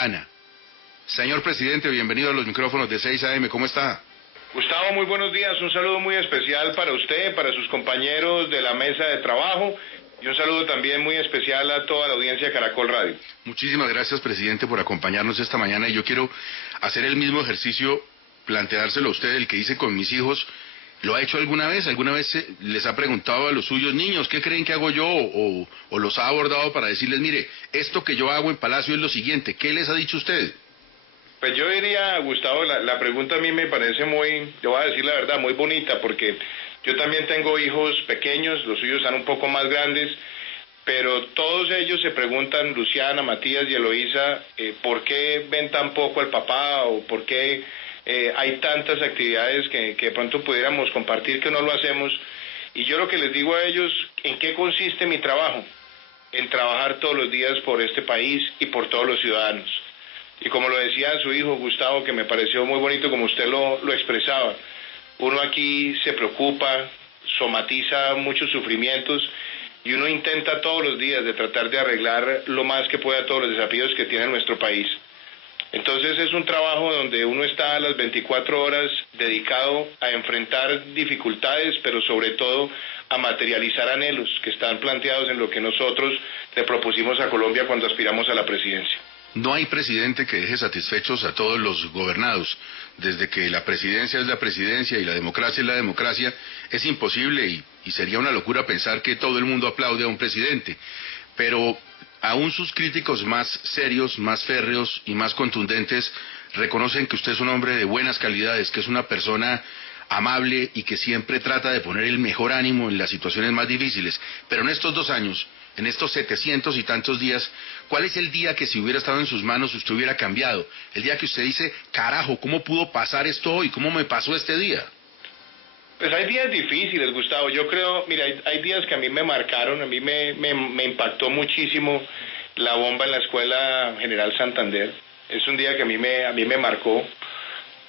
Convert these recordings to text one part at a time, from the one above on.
Ana. Señor presidente, bienvenido a los micrófonos de 6 AM, ¿cómo está? Gustavo, muy buenos días, un saludo muy especial para usted, para sus compañeros de la mesa de trabajo y un saludo también muy especial a toda la audiencia de Caracol Radio. Muchísimas gracias, presidente, por acompañarnos esta mañana y yo quiero hacer el mismo ejercicio, planteárselo a usted, el que hice con mis hijos. ¿Lo ha hecho alguna vez? ¿Alguna vez les ha preguntado a los suyos niños qué creen que hago yo o los ha abordado para decirles, mire, esto que yo hago en Palacio es lo siguiente? ¿Qué les ha dicho usted? Pues yo diría, Gustavo, la pregunta a mí me parece muy, yo voy a decir la verdad, muy bonita, porque yo también tengo hijos pequeños, los suyos están un poco más grandes, pero todos ellos se preguntan, Luciana, Matías y Eloísa, ¿por qué ven tan poco al papá o por qué hay tantas actividades que de pronto pudiéramos compartir que no lo hacemos? Y yo lo que les digo a ellos, ¿en qué consiste mi trabajo? En trabajar todos los días por este país y por todos los ciudadanos. Y como lo decía su hijo Gustavo, que me pareció muy bonito como usted lo expresaba, uno aquí se preocupa, somatiza muchos sufrimientos y uno intenta todos los días de tratar de arreglar lo más que pueda todos los desafíos que tiene nuestro país. Entonces es un trabajo donde uno está a las 24 horas dedicado a enfrentar dificultades, pero sobre todo a materializar anhelos que están planteados en lo que nosotros le propusimos a Colombia cuando aspiramos a la presidencia. No hay presidente que deje satisfechos a todos los gobernados. Desde que la presidencia es la presidencia y la democracia es la democracia, es imposible y sería una locura pensar que todo el mundo aplaude a un presidente. Pero aún sus críticos más serios, más férreos y más contundentes reconocen que usted es un hombre de buenas calidades, que es una persona amable y que siempre trata de poner el mejor ánimo en las situaciones más difíciles. Pero en estos 2 años, en estos 700 y tantos días, ¿cuál es el día que si hubiera estado en sus manos usted hubiera cambiado? El día que usted dice, carajo, ¿cómo pudo pasar esto hoy? ¿Cómo me pasó este día? Pues hay días difíciles, Gustavo. Yo creo, mira, hay días que a mí me marcaron, a mí me impactó muchísimo la bomba en la Escuela General Santander. Es un día que a mí me marcó,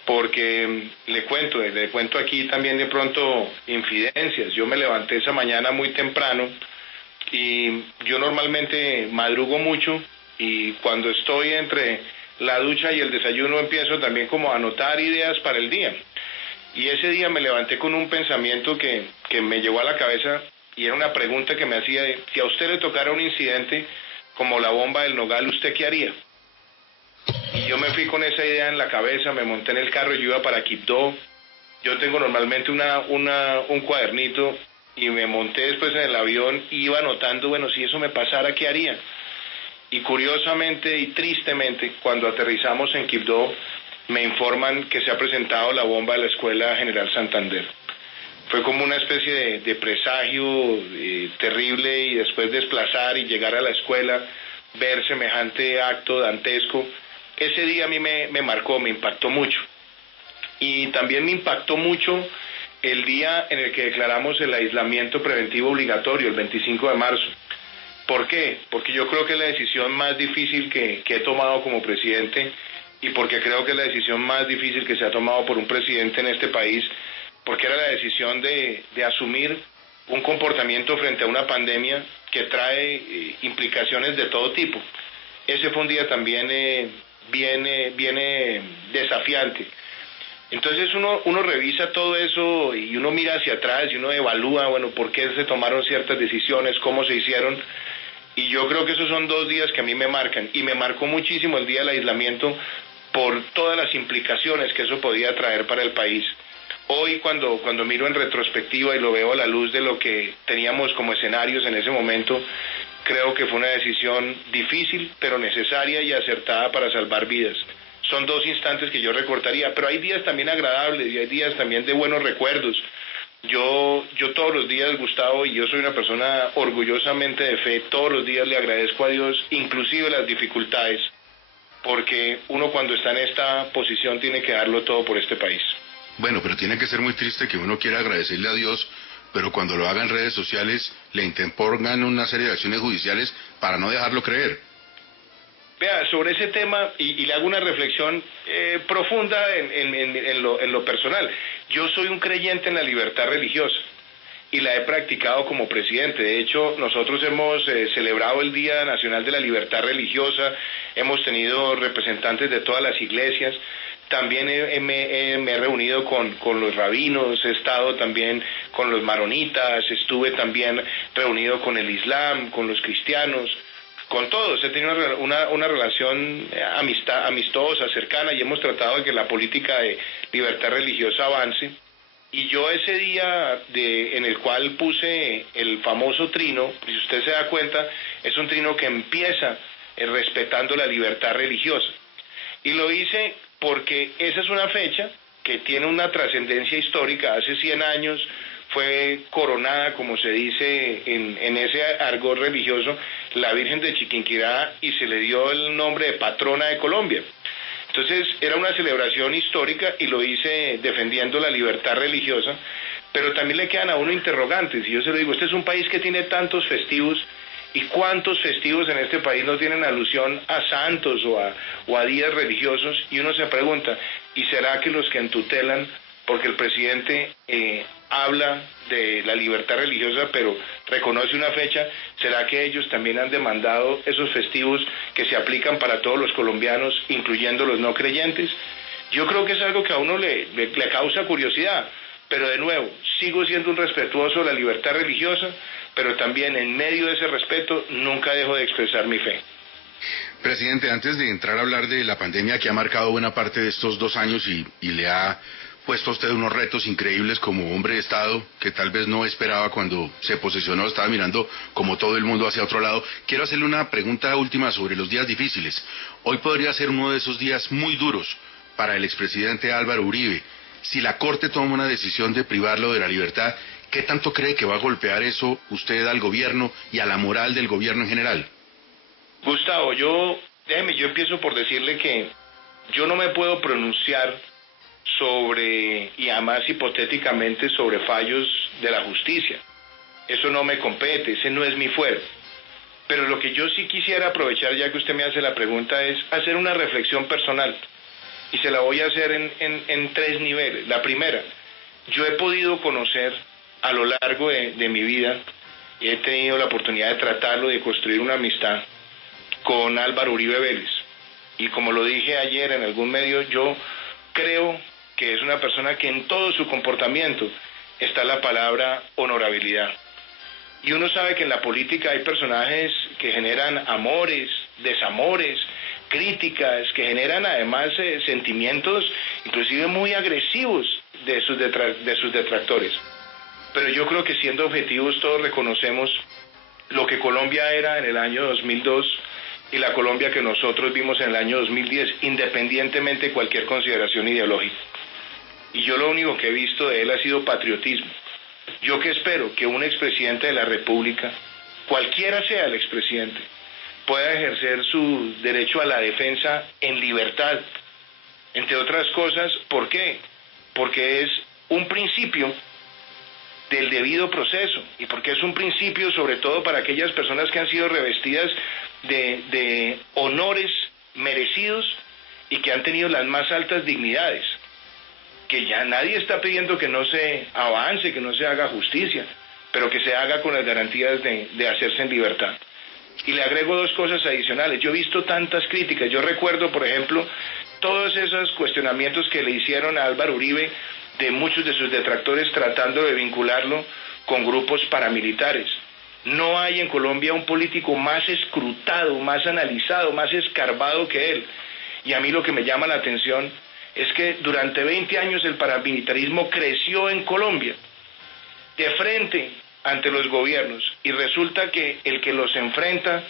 porque le cuento aquí también de pronto infidencias. Yo me levanté esa mañana muy temprano y yo normalmente madrugo mucho y cuando estoy entre la ducha y el desayuno empiezo también como a anotar ideas para el día. Y ese día me levanté con un pensamiento que me llegó a la cabeza y era una pregunta que me hacía, si a usted le tocara un incidente como la bomba del Nogal, ¿usted qué haría? Y yo me fui con esa idea en la cabeza, me monté en el carro, yo iba para Quibdó. Yo tengo normalmente un cuadernito y me monté después en el avión y iba anotando, bueno, si eso me pasara, ¿qué haría? Y curiosamente y tristemente, cuando aterrizamos en Quibdó, me informan que se ha presentado la bomba de la Escuela General Santander. Fue como una especie de presagio terrible y después desplazar y llegar a la escuela, ver semejante acto dantesco. Ese día a mí me marcó, me impactó mucho. Y también me impactó mucho el día en el que declaramos el aislamiento preventivo obligatorio, el 25 de marzo. ¿Por qué? Porque yo creo que es la decisión más difícil que he tomado como presidente y porque creo que es la decisión más difícil que se ha tomado por un presidente en este país, porque era la decisión de asumir un comportamiento frente a una pandemia que trae implicaciones de todo tipo. Ese fue un día también bien desafiante. Entonces uno revisa todo eso y uno mira hacia atrás y uno evalúa, bueno, por qué se tomaron ciertas decisiones, cómo se hicieron. Y yo creo que esos son 2 días que a mí me marcan. Y me marcó muchísimo el día del aislamiento por todas las implicaciones que eso podía traer para el país. Hoy cuando miro en retrospectiva y lo veo a la luz de lo que teníamos como escenarios en ese momento, creo que fue una decisión difícil, pero necesaria y acertada para salvar vidas. Son 2 instantes que yo recordaría, pero hay días también agradables y hay días también de buenos recuerdos. Yo todos los días, Gustavo, y yo soy una persona orgullosamente de fe, todos los días le agradezco a Dios, inclusive las dificultades, porque uno cuando está en esta posición tiene que darlo todo por este país. Bueno, pero tiene que ser muy triste que uno quiera agradecerle a Dios, pero cuando lo haga en redes sociales le interpongan una serie de acciones judiciales para no dejarlo creer. Vea, sobre ese tema, y le hago una reflexión profunda en lo personal. Yo soy un creyente en la libertad religiosa. y la he practicado como presidente. De hecho, nosotros hemos celebrado el Día Nacional de la Libertad Religiosa, hemos tenido representantes de todas las iglesias, también me he reunido con los rabinos, he estado también con los maronitas, estuve también reunido con el Islam, con los cristianos, con todos. He tenido una relación amistosa, cercana, y hemos tratado de que la política de libertad religiosa avance. Y yo ese día en el cual puse el famoso trino, si usted se da cuenta, es un trino que empieza respetando la libertad religiosa. Y lo hice porque esa es una fecha que tiene una trascendencia histórica. Hace 100 años fue coronada, como se dice en ese argot religioso, la Virgen de Chiquinquirá, y se le dio el nombre de patrona de Colombia. Entonces era una celebración histórica y lo hice defendiendo la libertad religiosa, pero también le quedan a uno interrogantes, y yo se lo digo, este es un país que tiene tantos festivos, ¿y cuántos festivos en este país no tienen alusión a santos o a días religiosos? Y uno se pregunta, ¿y será que los que entutelan, porque el presidente habla de la libertad religiosa, pero reconoce una fecha, será que ellos también han demandado esos festivos que se aplican para todos los colombianos, incluyendo los no creyentes? Yo creo que es algo que a uno le causa curiosidad, pero de nuevo, sigo siendo un respetuoso de la libertad religiosa, pero también en medio de ese respeto nunca dejo de expresar mi fe. Presidente, antes de entrar a hablar de la pandemia que ha marcado buena parte de estos 2 años y le ha puesto a usted unos retos increíbles como hombre de Estado, que tal vez no esperaba cuando se posesionó, estaba mirando como todo el mundo hacia otro lado, quiero hacerle una pregunta última sobre los días difíciles. Hoy podría ser uno de esos días muy duros para el expresidente Álvaro Uribe. Si la Corte toma una decisión de privarlo de la libertad, ¿qué tanto cree que va a golpear eso usted al gobierno y a la moral del gobierno en general? Gustavo, yo empiezo por decirle que yo no me puedo pronunciar sobre, y además hipotéticamente, sobre fallos de la justicia. Eso no me compete, ese no es mi fuerte. Pero lo que yo sí quisiera aprovechar, ya que usted me hace la pregunta, es hacer una reflexión personal. Y se la voy a hacer en 3 niveles. La primera, yo he podido conocer a lo largo de mi vida, y he tenido la oportunidad de tratarlo, de construir una amistad con Álvaro Uribe Vélez. Y como lo dije ayer en algún medio, yo creo que es una persona que en todo su comportamiento está la palabra honorabilidad. Y uno sabe que en la política hay personajes que generan amores, desamores, críticas, que generan además sentimientos inclusive muy agresivos de sus detractores. Pero yo creo que, siendo objetivos, todos reconocemos lo que Colombia era en el año 2002 y la Colombia que nosotros vimos en el año 2010, independientemente de cualquier consideración ideológica. Y yo lo único que he visto de él ha sido patriotismo. Yo que espero que un expresidente de la República, cualquiera sea el expresidente, pueda ejercer su derecho a la defensa en libertad. Entre otras cosas, ¿por qué? Porque es un principio del debido proceso, y porque es un principio sobre todo para aquellas personas que han sido revestidas de honores merecidos y que han tenido las más altas dignidades, que ya nadie está pidiendo que no se avance, que no se haga justicia, pero que se haga con las garantías de hacerse en libertad. Y le agrego 2 cosas adicionales. Yo he visto tantas críticas. Yo recuerdo, por ejemplo, todos esos cuestionamientos que le hicieron a Álvaro Uribe de muchos de sus detractores, tratando de vincularlo con grupos paramilitares. No hay en Colombia un político más escrutado, más analizado, más escarbado que él. Y a mí lo que me llama la atención es que durante 20 años el paramilitarismo creció en Colombia de frente ante los gobiernos, y resulta que el que los enfrenta,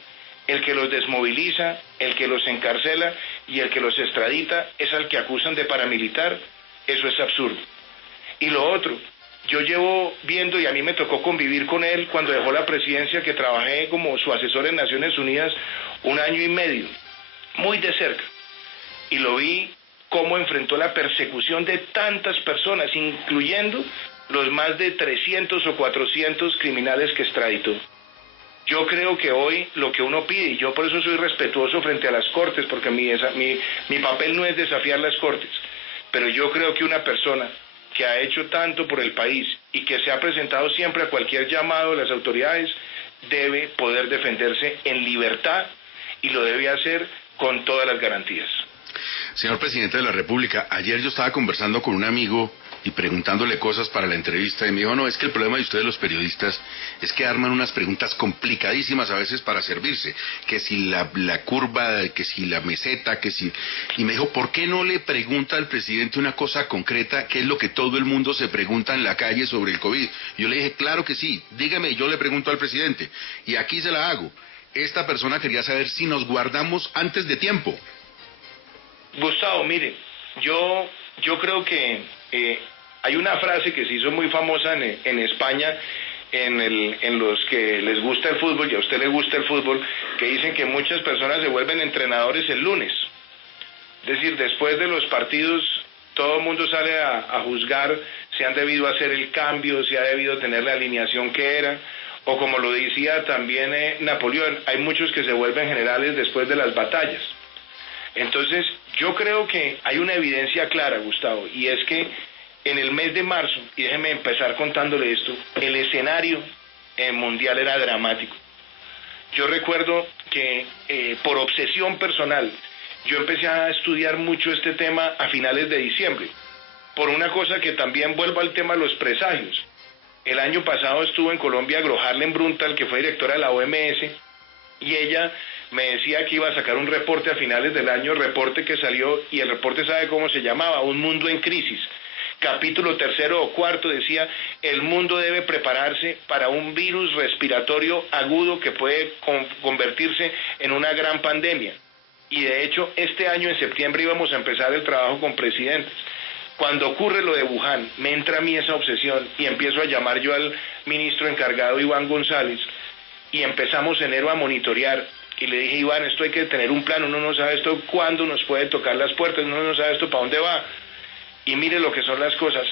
el que los desmoviliza, el que los encarcela y el que los extradita es al que acusan de paramilitar. Eso es absurdo. Y lo otro, yo llevo viendo, y a mí me tocó convivir con él cuando dejó la presidencia, que trabajé como su asesor en Naciones Unidas 1 año y medio, muy de cerca, y lo vi cómo enfrentó la persecución de tantas personas, incluyendo los más de 300 o 400 criminales que extraditó. Yo creo que hoy lo que uno pide, y yo por eso soy respetuoso frente a las Cortes, porque mi papel no es desafiar las Cortes, pero yo creo que una persona que ha hecho tanto por el país y que se ha presentado siempre a cualquier llamado de las autoridades, debe poder defenderse en libertad y lo debe hacer con todas las garantías. Señor Presidente de la República, ayer yo estaba conversando con un amigo y preguntándole cosas para la entrevista y me dijo, no, es que el problema de ustedes los periodistas es que arman unas preguntas complicadísimas a veces para servirse, que si la curva, que si la meseta, que si... Y me dijo, ¿por qué no le pregunta al presidente una cosa concreta, que es lo que todo el mundo se pregunta en la calle sobre el COVID? Yo le dije, claro que sí, dígame, yo le pregunto al presidente, y aquí se la hago. Esta persona quería saber si nos guardamos antes de tiempo. Gustavo, mire, yo creo que hay una frase que se hizo muy famosa en España, en los que les gusta el fútbol, y a usted le gusta el fútbol, que dicen que muchas personas se vuelven entrenadores el lunes. Es decir, después de los partidos, todo el mundo sale a juzgar si han debido hacer el cambio, si ha debido tener la alineación que era, o como lo decía también Napoleón, hay muchos que se vuelven generales después de las batallas. Entonces, yo creo que hay una evidencia clara, Gustavo, y es que en el mes de marzo, y déjeme empezar contándole esto, el escenario mundial era dramático. Yo recuerdo que por obsesión personal, yo empecé a estudiar mucho este tema a finales de diciembre, por una cosa que también vuelvo al tema de los presagios. El año pasado estuvo en Colombia Gro Harlem Brundtland, que fue directora de la OMS, y ella me decía que iba a sacar un reporte a finales del año, reporte que salió, y el reporte sabe cómo se llamaba, Un mundo en crisis. Capítulo 3 o 4 decía, el mundo debe prepararse para un virus respiratorio agudo que puede convertirse en una gran pandemia. Y de hecho, este año en septiembre íbamos a empezar el trabajo con presidentes. Cuando ocurre lo de Wuhan, me entra a mí esa obsesión y empiezo a llamar yo al ministro encargado, Iván González, y empezamos enero a monitorear. Y le dije, Iván, esto hay que tener un plan, uno no sabe esto cuándo nos puede tocar las puertas, uno no sabe esto para dónde va. Y mire lo que son las cosas.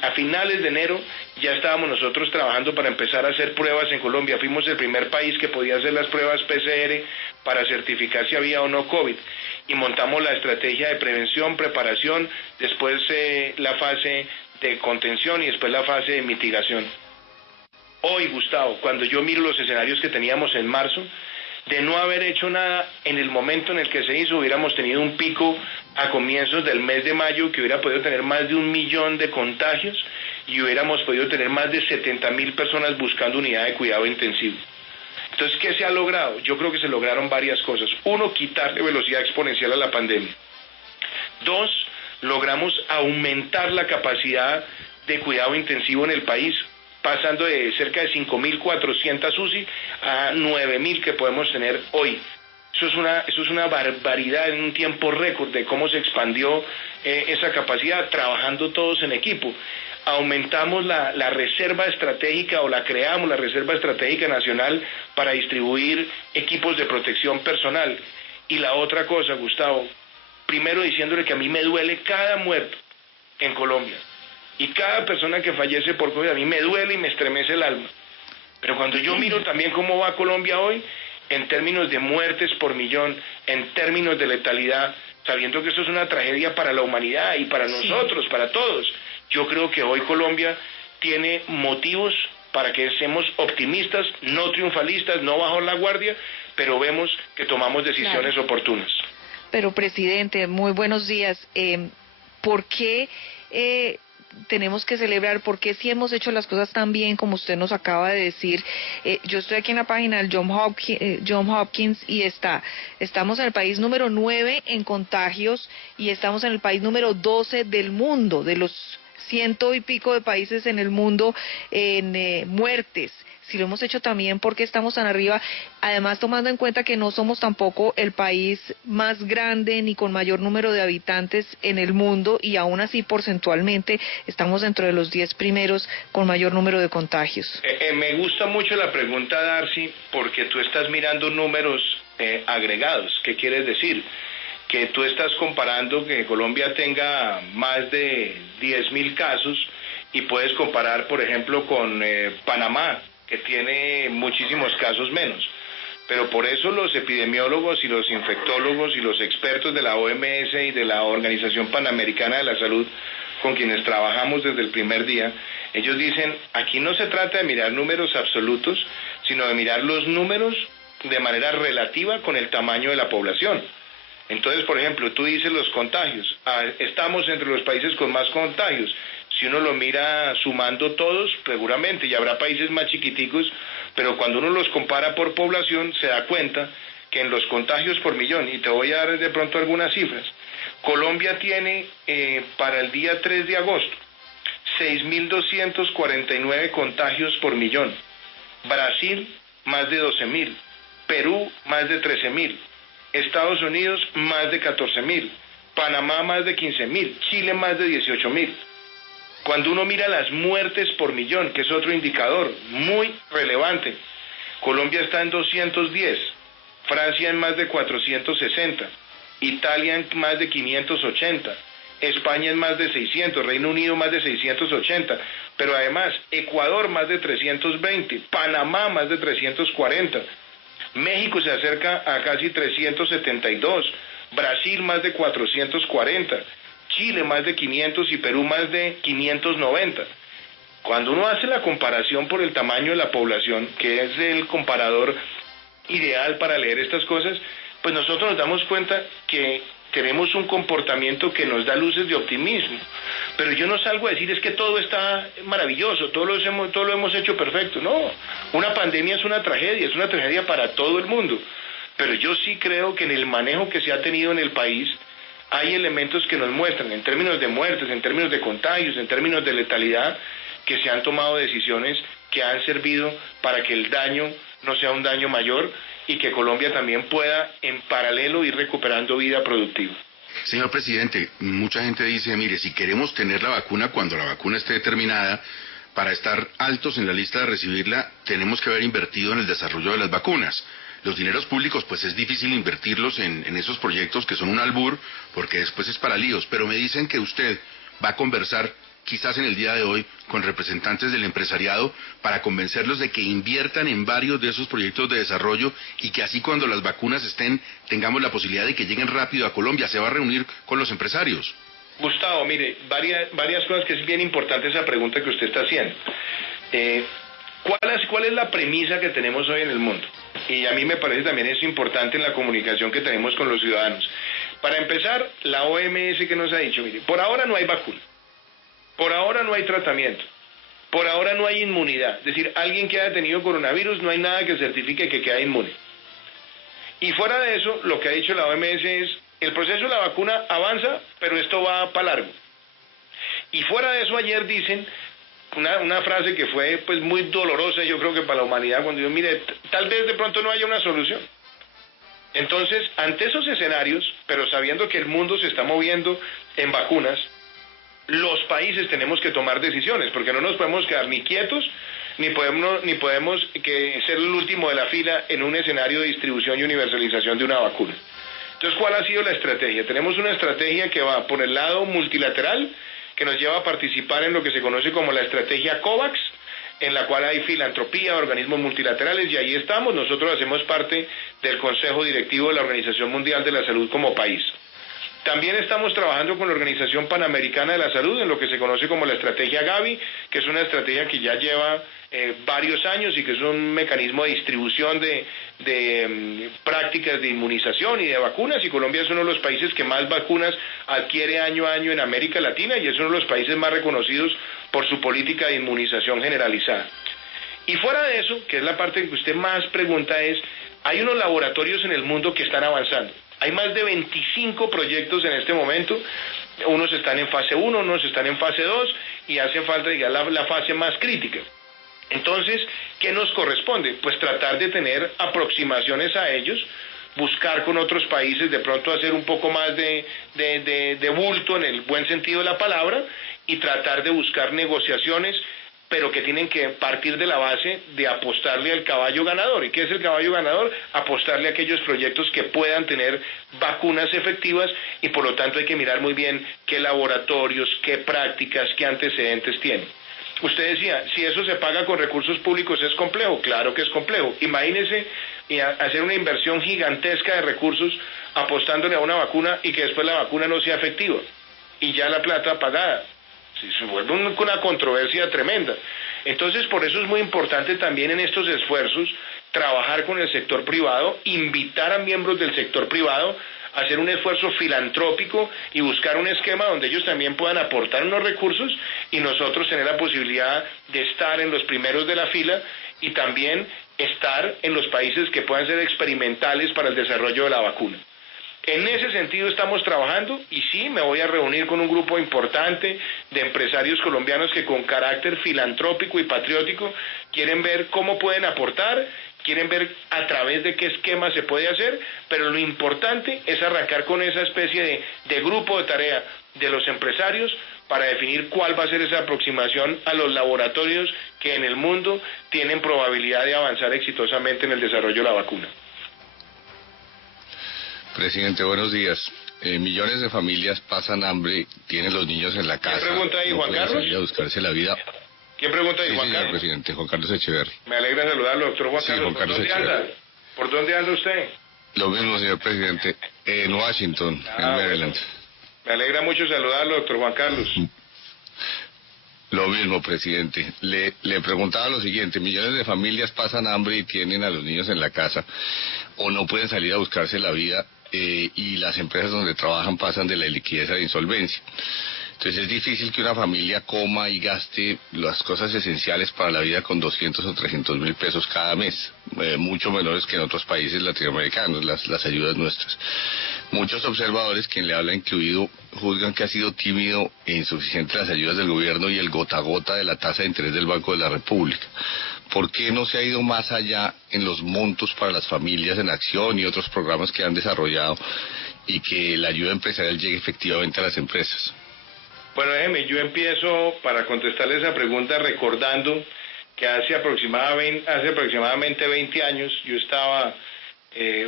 A finales de enero ya estábamos nosotros trabajando para empezar a hacer pruebas en Colombia. Fuimos el primer país que podía hacer las pruebas PCR para certificar si había o no COVID. Y montamos la estrategia de prevención, preparación, después la fase de contención y después la fase de mitigación. Hoy, Gustavo, cuando yo miro los escenarios que teníamos en marzo, de no haber hecho nada en el momento en el que se hizo, hubiéramos tenido un pico a comienzos del mes de mayo que hubiera podido tener más de 1 millón de contagios y hubiéramos podido tener más de 70,000 personas buscando unidad de cuidado intensivo. Entonces, ¿qué se ha logrado? Yo creo que se lograron varias cosas. Uno, quitarle velocidad exponencial a la pandemia. 2, logramos aumentar la capacidad de cuidado intensivo en el país, pasando de cerca de 5.400 UCI a 9.000 que podemos tener hoy. Eso es una barbaridad en un tiempo récord de cómo se expandió esa capacidad, trabajando todos en equipo. Aumentamos la reserva estratégica o creamos la reserva estratégica nacional para distribuir equipos de protección personal. Y la otra cosa, Gustavo, primero diciéndole que a mí me duele cada muerto en Colombia. Y cada persona que fallece por COVID a mí me duele y me estremece el alma. Pero cuando yo miro también cómo va Colombia hoy, en términos de muertes por millón, en términos de letalidad, sabiendo que esto es una tragedia para la humanidad y para nosotros, para todos, yo creo que hoy Colombia tiene motivos para que seamos optimistas, no triunfalistas, no bajar la guardia, pero vemos que tomamos decisiones oportunas. Pero, presidente, muy buenos días. ¿Por qué tenemos que celebrar? ¿Por qué si hemos hecho las cosas tan bien como usted nos acaba de decir? Yo estoy aquí en la página del John Hopkins y estamos en el país número 9 en contagios y estamos en el país número 12 del mundo, de los 100 y pico de países en el mundo en muertes. Si lo hemos hecho también, ¿por qué estamos tan arriba? Además, tomando en cuenta que no somos tampoco el país más grande ni con mayor número de habitantes en el mundo y aún así porcentualmente estamos dentro de los 10 primeros con mayor número de contagios. Me gusta mucho la pregunta, Darcy, porque tú estás mirando números agregados. ¿Qué quieres decir? Que tú estás comparando que Colombia tenga más de 10,000 casos y puedes comparar, por ejemplo, con Panamá, que tiene muchísimos casos menos. Pero por eso los epidemiólogos y los infectólogos y los expertos de la OMS y de la Organización Panamericana de la Salud con quienes trabajamos desde el primer día, ellos dicen, aquí no se trata de mirar números absolutos, sino de mirar los números de manera relativa con el tamaño de la población. Entonces, por ejemplo, tú dices los contagios, estamos entre los países con más contagios. Si uno lo mira sumando todos, seguramente, y habrá países más chiquiticos, pero cuando uno los compara por población, se da cuenta que en los contagios por millón, y te voy a dar de pronto algunas cifras, Colombia tiene para el día 3 de agosto 6.249 contagios por millón, Brasil más de 12.000, Perú más de 13.000, Estados Unidos más de 14.000, Panamá más de 15.000, Chile más de 18.000. Cuando uno mira las muertes por millón, que es otro indicador muy relevante, Colombia está en 210, Francia en más de 460, Italia en más de 580, España en más de 600, Reino Unido más de 680, pero además Ecuador más de 320, Panamá más de 340, México se acerca a casi 372, Brasil más de 440, Chile más de 500 y Perú más de 590. Cuando uno hace la comparación por el tamaño de la población, que es el comparador ideal para leer estas cosas, pues nosotros nos damos cuenta que tenemos un comportamiento que nos da luces de optimismo. Pero yo no salgo a decir es que todo está maravilloso, todo lo hemos hecho perfecto. No, una pandemia es una tragedia para todo el mundo. Pero yo sí creo que en el manejo que se ha tenido en el país hay elementos que nos muestran, en términos de muertes, en términos de contagios, en términos de letalidad, que se han tomado decisiones que han servido para que el daño no sea un daño mayor y que Colombia también pueda en paralelo ir recuperando vida productiva. Señor presidente, mucha gente dice, mire, si queremos tener la vacuna cuando la vacuna esté determinada, para estar altos en la lista de recibirla, tenemos que haber invertido en el desarrollo de las vacunas. Los dineros públicos, pues es difícil invertirlos en esos proyectos que son un albur, porque después es para líos. Pero me dicen que usted va a conversar, quizás en el día de hoy, con representantes del empresariado para convencerlos de que inviertan en varios de esos proyectos de desarrollo y que así cuando las vacunas estén, tengamos la posibilidad de que lleguen rápido a Colombia. ¿Se va a reunir con los empresarios? Gustavo, mire, varias cosas que es bien importante esa pregunta que usted está haciendo. ¿Cuál es la premisa que tenemos hoy en el mundo? Y a mí me parece también es importante en la comunicación que tenemos con los ciudadanos. Para empezar, la OMS que nos ha dicho, mire, por ahora no hay vacuna, por ahora no hay tratamiento, por ahora no hay inmunidad. Es decir, alguien que haya tenido coronavirus no hay nada que certifique que queda inmune. Y fuera de eso, lo que ha dicho la OMS es, el proceso de la vacuna avanza, pero esto va para largo. Y fuera de eso, ayer dicen una frase que fue pues muy dolorosa, yo creo que para la humanidad, cuando yo, mire, tal vez de pronto no haya una solución. Entonces, ante esos escenarios, pero sabiendo que el mundo se está moviendo en vacunas, los países tenemos que tomar decisiones, porque no nos podemos quedar ni quietos, ni podemos ser el último de la fila en un escenario de distribución y universalización de una vacuna. Entonces, ¿cuál ha sido la estrategia? Tenemos una estrategia que va por el lado multilateral, que nos lleva a participar en lo que se conoce como la estrategia COVAX, en la cual hay filantropía, organismos multilaterales, y ahí estamos. Nosotros hacemos parte del Consejo Directivo de la Organización Mundial de la Salud como país. También estamos trabajando con la Organización Panamericana de la Salud en lo que se conoce como la estrategia Gavi, que es una estrategia que ya lleva varios años y que es un mecanismo de distribución de prácticas de inmunización y de vacunas, y Colombia es uno de los países que más vacunas adquiere año a año en América Latina y es uno de los países más reconocidos por su política de inmunización generalizada. Y fuera de eso, que es la parte que usted más pregunta, hay unos laboratorios en el mundo que están avanzando. Hay más de 25 proyectos en este momento, unos están en fase 1, unos están en fase 2 y hace falta llegar a la fase más crítica. Entonces, ¿qué nos corresponde? Pues tratar de tener aproximaciones a ellos, buscar con otros países, de pronto hacer un poco más de bulto en el buen sentido de la palabra y tratar de buscar negociaciones, pero que tienen que partir de la base de apostarle al caballo ganador. ¿Y qué es el caballo ganador? Apostarle a aquellos proyectos que puedan tener vacunas efectivas y por lo tanto hay que mirar muy bien qué laboratorios, qué prácticas, qué antecedentes tienen. Usted decía, si eso se paga con recursos públicos, ¿es complejo? Claro que es complejo. Imagínese hacer una inversión gigantesca de recursos apostándole a una vacuna y que después la vacuna no sea efectiva y ya la plata pagada. Se vuelve una controversia tremenda. Entonces, por eso es muy importante también en estos esfuerzos trabajar con el sector privado, invitar a miembros del sector privado a hacer un esfuerzo filantrópico y buscar un esquema donde ellos también puedan aportar unos recursos y nosotros tener la posibilidad de estar en los primeros de la fila y también estar en los países que puedan ser experimentales para el desarrollo de la vacuna. En ese sentido estamos trabajando y sí, me voy a reunir con un grupo importante de empresarios colombianos que con carácter filantrópico y patriótico quieren ver cómo pueden aportar, quieren ver a través de qué esquema se puede hacer, pero lo importante es arrancar con esa especie de grupo de tarea de los empresarios para definir cuál va a ser esa aproximación a los laboratorios que en el mundo tienen probabilidad de avanzar exitosamente en el desarrollo de la vacuna. Presidente, buenos días. Millones de familias pasan hambre, tienen los niños en la casa. ¿Quién pregunta ahí, Juan Carlos? Salir a buscarse la vida. ¿Quién pregunta ahí, Sí, Juan señor Carlos? presidente, Juan Carlos Echeverry. Me alegra saludarlo, doctor Juan Sí, Carlos. Juan Carlos ¿Por dónde Echeverry. anda? ¿Por dónde anda usted? Lo mismo, señor presidente, en Washington, en Maryland. Bueno. Me alegra mucho saludarlo, doctor Juan Carlos. Lo mismo, presidente. Le preguntaba lo siguiente, millones de familias pasan hambre y tienen a los niños en la casa o no pueden salir a buscarse la vida y las empresas donde trabajan pasan de la liquidez a la insolvencia. Entonces es difícil que una familia coma y gaste las cosas esenciales para la vida con 200 o 300 mil pesos cada mes, mucho menores que en otros países latinoamericanos, las ayudas nuestras. Muchos observadores, quien le habla incluido, juzgan que ha sido tímido e insuficiente las ayudas del gobierno y el gota a gota de la tasa de interés del Banco de la República. ¿Por qué no se ha ido más allá en los montos para las familias en acción y otros programas que han desarrollado y que la ayuda empresarial llegue efectivamente a las empresas? Bueno, déjeme, yo empiezo para contestarle esa pregunta recordando que hace aproximadamente 20 años yo estaba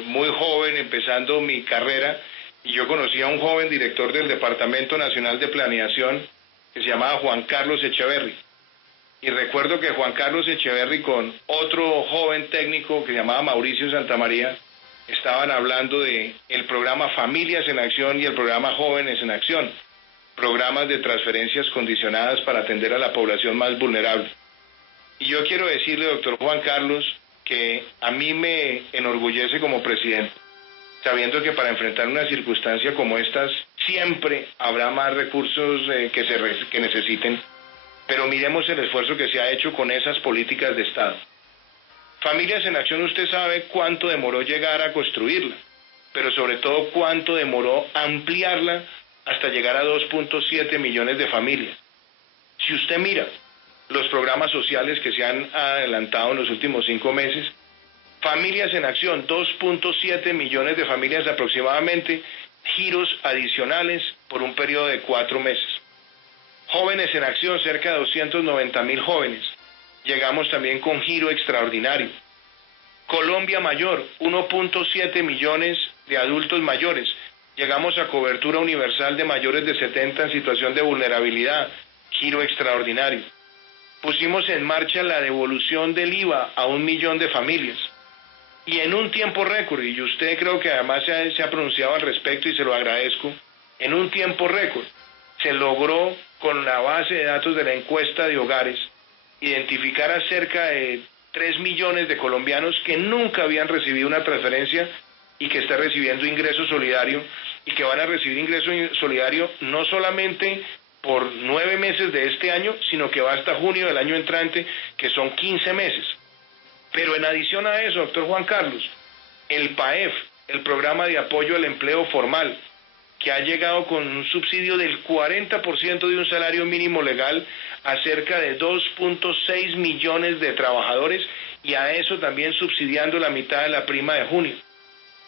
muy joven empezando mi carrera y yo conocí a un joven director del Departamento Nacional de Planeación que se llamaba Juan Carlos Echeverry. Y recuerdo que Juan Carlos Echeverry con otro joven técnico que se llamaba Mauricio Santamaría estaban hablando de el programa Familias en Acción y el programa Jóvenes en Acción, programas de transferencias condicionadas para atender a la población más vulnerable. Y yo quiero decirle, doctor Juan Carlos, que a mí me enorgullece como presidente, sabiendo que para enfrentar una circunstancia como estas siempre habrá más recursos que necesiten, pero miremos el esfuerzo que se ha hecho con esas políticas de Estado. Familias en Acción, usted sabe cuánto demoró llegar a construirla, pero sobre todo cuánto demoró ampliarla hasta llegar a 2.7 millones de familias. Si usted mira los programas sociales que se han adelantado en los últimos 5 meses, Familias en Acción, 2.7 millones de familias aproximadamente, giros adicionales por un periodo de 4 meses. Jóvenes en Acción, cerca de 290.000 jóvenes. Llegamos también con giro extraordinario. Colombia Mayor, 1.7 millones de adultos mayores. Llegamos a cobertura universal de mayores de 70 en situación de vulnerabilidad, giro extraordinario. Pusimos en marcha la devolución del IVA a 1 millón de familias. Y en un tiempo récord, y usted creo que además se ha pronunciado al respecto y se lo agradezco, en un tiempo récord se logró con la base de datos de la encuesta de hogares identificar a cerca de 3 millones de colombianos que nunca habían recibido una transferencia y que están recibiendo ingreso solidario y que van a recibir ingreso solidario no solamente por 9 meses de este año, sino que va hasta junio del año entrante, que son 15 meses. Pero en adición a eso, doctor Juan Carlos, el PAEF, el Programa de Apoyo al Empleo Formal, que ha llegado con un subsidio del 40% de un salario mínimo legal a cerca de 2.6 millones de trabajadores y a eso también subsidiando la mitad de la prima de junio.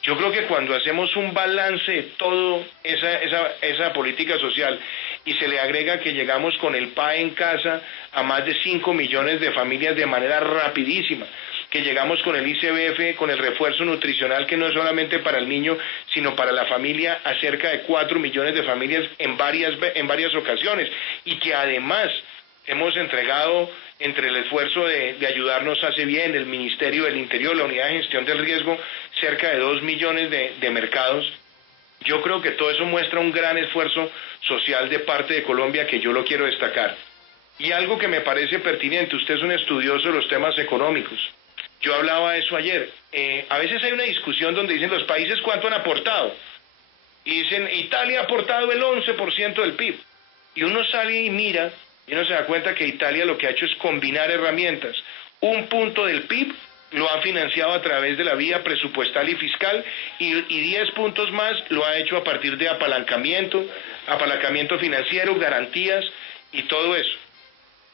Yo creo que cuando hacemos un balance de toda esa política social y se le agrega que llegamos con el PAE en casa a más de 5 millones de familias de manera rapidísima, que llegamos con el ICBF, con el refuerzo nutricional que no es solamente para el niño, sino para la familia, a cerca de 4 millones de familias en varias ocasiones, y que además hemos entregado, entre el esfuerzo de ayudarnos hace bien, el Ministerio del Interior, la Unidad de Gestión del Riesgo, cerca de 2 millones de mercados. Yo creo que todo eso muestra un gran esfuerzo social de parte de Colombia que yo lo quiero destacar. Y algo que me parece pertinente, usted es un estudioso de los temas económicos. Yo hablaba de eso ayer. A veces hay una discusión donde dicen los países cuánto han aportado. Y dicen, Italia ha aportado el 11% del PIB. Y uno sale y mira, y uno se da cuenta que Italia lo que ha hecho es combinar herramientas. Un punto del PIB lo ha financiado a través de la vía presupuestal y fiscal, y 10 puntos más lo ha hecho a partir de apalancamiento financiero, garantías y todo eso.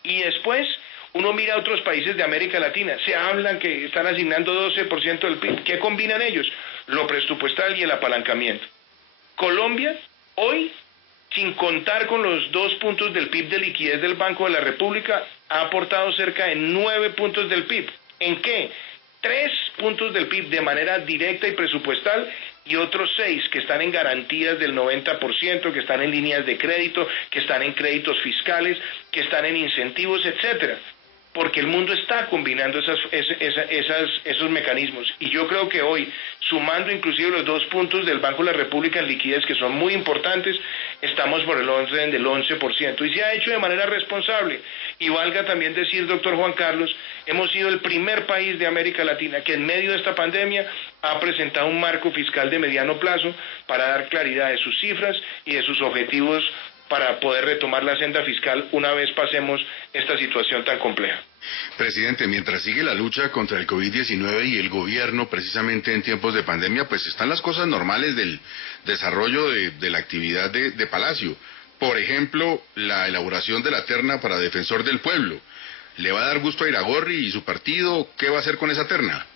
Y después uno mira a otros países de América Latina, se hablan que están asignando 12% del PIB. ¿Qué combinan ellos? Lo presupuestal y el apalancamiento. Colombia, hoy, sin contar con los 2 puntos del PIB de liquidez del Banco de la República, ha aportado cerca de 9 puntos del PIB. ¿En qué? 3 puntos del PIB de manera directa y presupuestal, y otros 6 que están en garantías del 90%, que están en líneas de crédito, que están en créditos fiscales, que están en incentivos, etcétera. Porque el mundo está combinando esos mecanismos. Y yo creo que hoy, sumando inclusive los 2 puntos del Banco de la República en liquidez, que son muy importantes, estamos por el orden del 11%. Y se ha hecho de manera responsable. Y valga también decir, doctor Juan Carlos, hemos sido el primer país de América Latina que en medio de esta pandemia ha presentado un marco fiscal de mediano plazo para dar claridad de sus cifras y de sus objetivos para poder retomar la senda fiscal una vez pasemos esta situación tan compleja. Presidente, mientras sigue la lucha contra el COVID-19 y el gobierno precisamente en tiempos de pandemia, pues están las cosas normales del desarrollo de la actividad de Palacio. Por ejemplo, la elaboración de la terna para defensor del pueblo. ¿Le va a dar gusto a Iragorri y su partido? ¿Qué va a hacer con esa terna?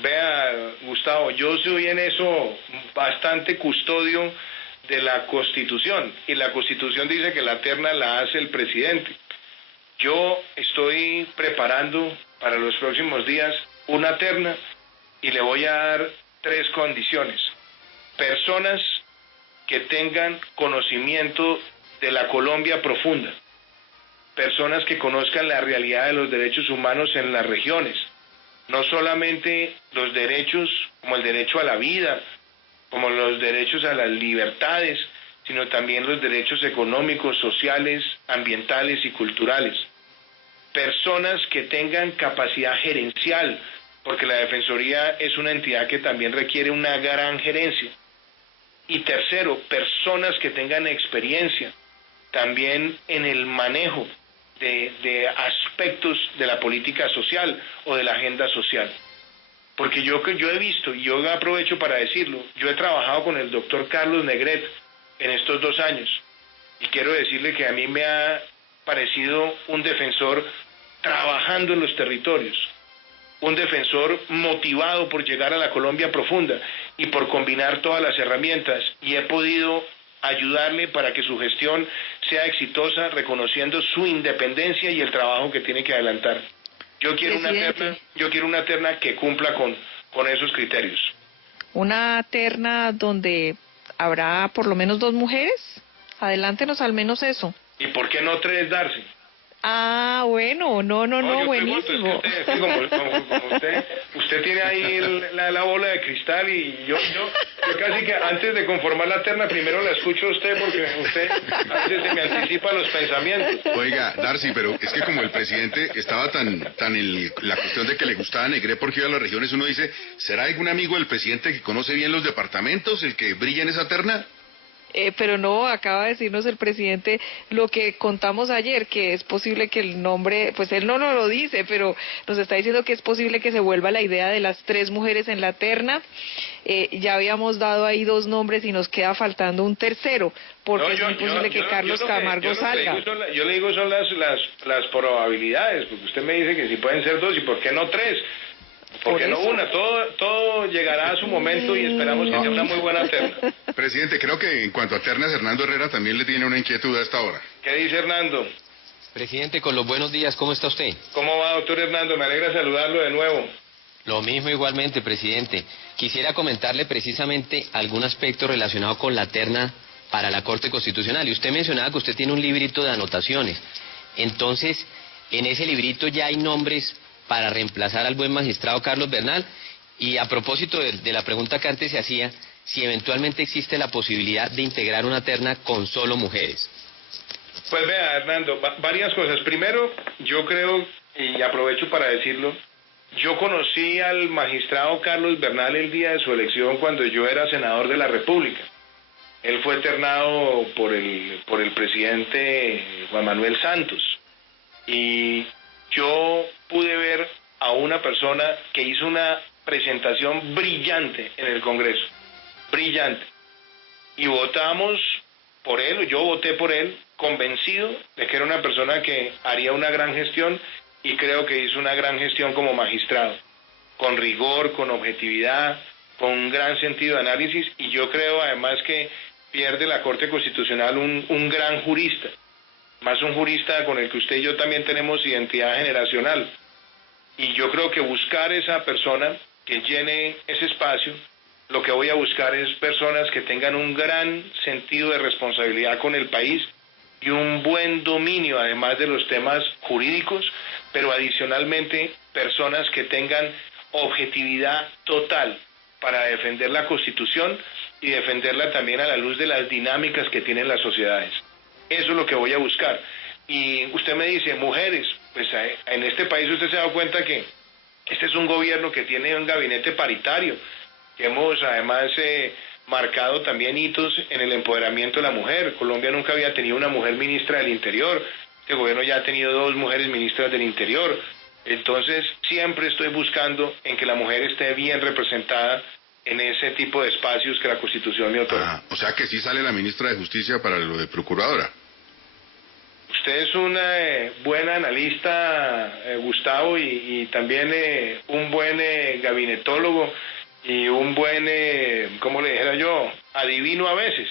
Vea, Gustavo, yo soy en eso bastante custodio de la Constitución, y la Constitución dice que la terna la hace el presidente. Yo estoy preparando para los próximos días una terna y le voy a dar 3 condiciones. Personas que tengan conocimiento de la Colombia profunda, personas que conozcan la realidad de los derechos humanos en las regiones, no solamente los derechos como el derecho a la vida, como los derechos a las libertades, sino también los derechos económicos, sociales, ambientales y culturales. Personas que tengan capacidad gerencial, porque la Defensoría es una entidad que también requiere una gran gerencia. Y tercero, personas que tengan experiencia también en el manejo de aspectos de la política social o de la agenda social. Porque yo he visto, y yo aprovecho para decirlo, yo he trabajado con el doctor Carlos Negret en estos 2 años, y quiero decirle que a mí me ha parecido un defensor trabajando en los territorios, un defensor motivado por llegar a la Colombia profunda y por combinar todas las herramientas, y he podido ayudarle para que su gestión sea exitosa, reconociendo su independencia y el trabajo que tiene que adelantar. Yo quiero una terna que cumpla con esos criterios. ¿Una terna donde habrá por lo menos 2 mujeres? Adelántenos al menos eso. ¿Y por qué no 3, Darcy? Ah, bueno, no, buenísimo. Usted tiene ahí la bola de cristal, y yo casi que antes de conformar la terna primero la escucho a usted, porque usted a veces se me anticipa los pensamientos. Oiga, Darcy, pero es que como el presidente estaba tan en la cuestión de que le gustaba Negret porque iba a las regiones, uno dice, ¿será algún amigo del presidente que conoce bien los departamentos el que brilla en esa terna? Pero no, acaba de decirnos el presidente lo que contamos ayer, que es posible que el nombre, pues él no nos lo dice, pero nos está diciendo que es posible que se vuelva la idea de las 3 mujeres en la terna. Ya habíamos dado ahí 2 nombres y nos queda faltando un tercero, porque es muy posible que Carlos Camargo salga. Yo le digo son las probabilidades, porque usted me dice que si pueden ser 2, y por qué no 3. ¿Por qué no una? Todo llegará a su momento y esperamos que sea una muy buena terna. Presidente, creo que en cuanto a ternas, Hernando Herrera también le tiene una inquietud a esta hora. ¿Qué dice Hernando? Presidente, con los buenos días, ¿cómo está usted? ¿Cómo va, doctor Hernando? Me alegra saludarlo de nuevo. Lo mismo igualmente, presidente. Quisiera comentarle precisamente algún aspecto relacionado con la terna para la Corte Constitucional. Y usted mencionaba que usted tiene un librito de anotaciones. Entonces, en ese librito ya hay nombres para reemplazar al buen magistrado Carlos Bernal. Y a propósito de la pregunta que antes se hacía, si eventualmente existe la posibilidad de integrar una terna con solo mujeres. Pues vea, Hernando, varias cosas. Primero, yo creo, y aprovecho para decirlo, yo conocí al magistrado Carlos Bernal el día de su elección cuando yo era senador de la República. Él fue ternado por el presidente Juan Manuel Santos. Y yo pude ver a una persona que hizo una presentación brillante en el Congreso. Brillante. Y votamos por él, yo voté por él, convencido de que era una persona que haría una gran gestión, y creo que hizo una gran gestión como magistrado, con rigor, con objetividad, con un gran sentido de análisis, y yo creo además que pierde la Corte Constitucional un gran jurista, más un jurista con el que usted y yo también tenemos identidad generacional, y yo creo que buscar esa persona que llene ese espacio, lo que voy a buscar es personas que tengan un gran sentido de responsabilidad con el país y un buen dominio además de los temas jurídicos, pero adicionalmente personas que tengan objetividad total para defender la Constitución y defenderla también a la luz de las dinámicas que tienen las sociedades. Eso es lo que voy a buscar. Y usted me dice, mujeres, pues en este país usted se ha dado cuenta que este es un gobierno que tiene un gabinete paritario, que hemos además marcado también hitos en el empoderamiento de la mujer. Colombia nunca había tenido una mujer ministra del Interior, este gobierno ya ha tenido 2 mujeres ministras del Interior, entonces siempre estoy buscando en que la mujer esté bien representada en ese tipo de espacios que la Constitución me otorga. O sea que sí sale la ministra de Justicia para lo de procuradora. Usted es una buena analista, Gustavo, y también un buen gabinetólogo y un buen, ¿cómo le dijera yo? Adivino a veces.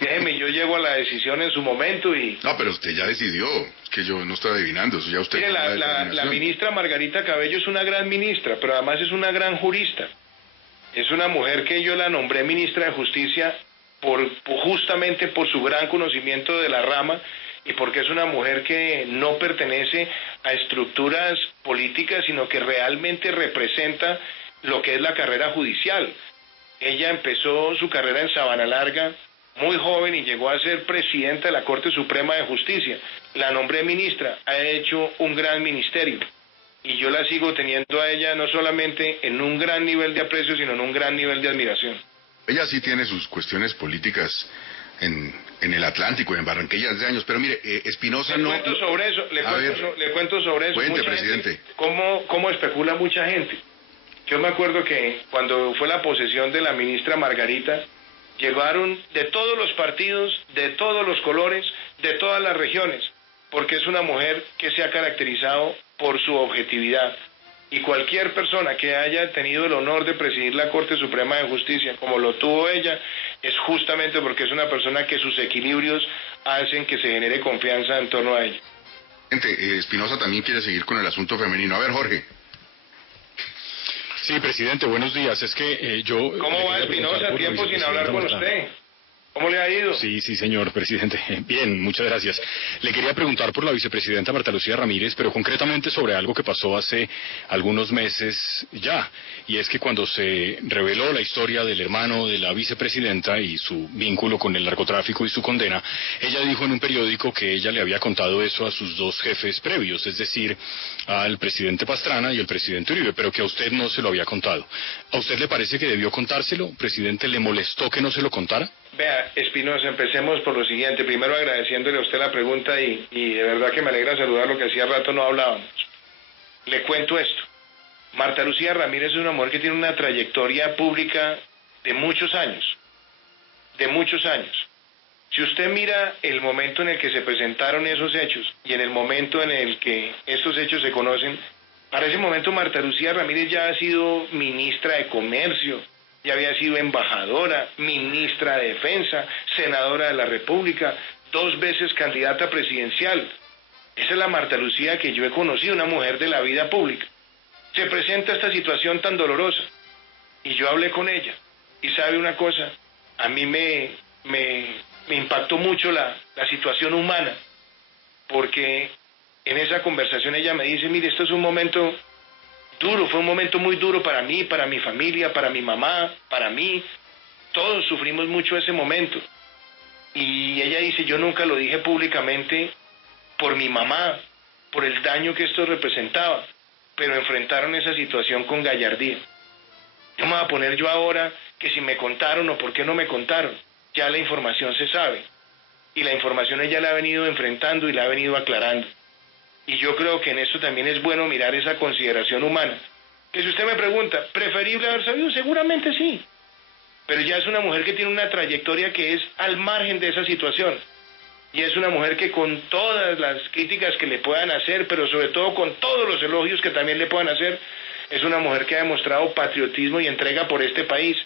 Déjeme, yo llego a la decisión en su momento y... No, pero usted ya decidió, es que yo no estoy adivinando, eso ya usted... Mire, la ministra Margarita Cabello es una gran ministra, pero además es una gran jurista. Es una mujer que yo la nombré ministra de Justicia justamente por su gran conocimiento de la rama y porque es una mujer que no pertenece a estructuras políticas, sino que realmente representa lo que es la carrera judicial. Ella empezó su carrera en Sabana Larga muy joven y llegó a ser presidenta de la Corte Suprema de Justicia. La nombré ministra, ha hecho un gran ministerio. Y yo la sigo teniendo a ella no solamente en un gran nivel de aprecio, sino en un gran nivel de admiración. Ella sí tiene sus cuestiones políticas en el Atlántico, en Barranquilla hace años, pero mire, Espinosa no... Le cuento sobre eso. Cuente, presidente. Gente, ¿cómo especula mucha gente? Yo me acuerdo que cuando fue la posesión de la ministra Margarita, llegaron de todos los partidos, de todos los colores, de todas las regiones, porque es una mujer que se ha caracterizado por su objetividad. Y cualquier persona que haya tenido el honor de presidir la Corte Suprema de Justicia, como lo tuvo ella, es justamente porque es una persona que sus equilibrios hacen que se genere confianza en torno a ella. Espinosa también quiere seguir con el asunto femenino. A ver, Jorge. Sí, presidente, buenos días. Es que yo... ¿Cómo va Espinosa? Tiempo sin hablar con usted. ¿Cómo le ha ido? Sí, señor presidente. Bien, muchas gracias. Le quería preguntar por la vicepresidenta Marta Lucía Ramírez, pero concretamente sobre algo que pasó hace algunos meses ya, y es que cuando se reveló la historia del hermano de la vicepresidenta y su vínculo con el narcotráfico y su condena, ella dijo en un periódico que ella le había contado eso a sus 2 jefes previos, es decir, al presidente Pastrana y al presidente Uribe, pero que a usted no se lo había contado. ¿A usted le parece que debió contárselo? ¿Presidente, le molestó que no se lo contara? Vea, Espinosa, empecemos por lo siguiente. Primero agradeciéndole a usted la pregunta y de verdad que me alegra saludar lo que hacía rato no hablábamos. Le cuento esto. Marta Lucía Ramírez es una mujer que tiene una trayectoria pública de muchos años. De muchos años. Si usted mira el momento en el que se presentaron esos hechos y en el momento en el que estos hechos se conocen, para ese momento Marta Lucía Ramírez ya ha sido ministra de Comercio, ya había sido embajadora, ministra de Defensa, senadora de la República, 2 veces candidata presidencial. Esa es la Marta Lucía que yo he conocido, una mujer de la vida pública. Se presenta esta situación tan dolorosa y yo hablé con ella. Y sabe una cosa, a mí me impactó mucho la situación humana, porque en esa conversación ella me dice, mire, esto es un momento duro, fue un momento muy duro para mí, para mi familia, para mi mamá, para mí, Todos sufrimos mucho ese momento. Y ella dice, yo nunca lo dije públicamente por mi mamá, por el daño que esto representaba, pero enfrentaron esa situación con gallardía. No me voy a poner yo ahora que si me contaron o por qué no me contaron. Ya la información se sabe. Y la información ella la ha venido enfrentando y la ha venido aclarando. Y yo creo que en esto también es bueno mirar esa consideración humana. Que si usted me pregunta, ¿preferible haber sabido? Seguramente sí. Pero ya es una mujer que tiene una trayectoria que es al margen de esa situación. Y es una mujer que con todas las críticas que le puedan hacer, pero sobre todo con todos los elogios que también le puedan hacer, es una mujer que ha demostrado patriotismo y entrega por este país.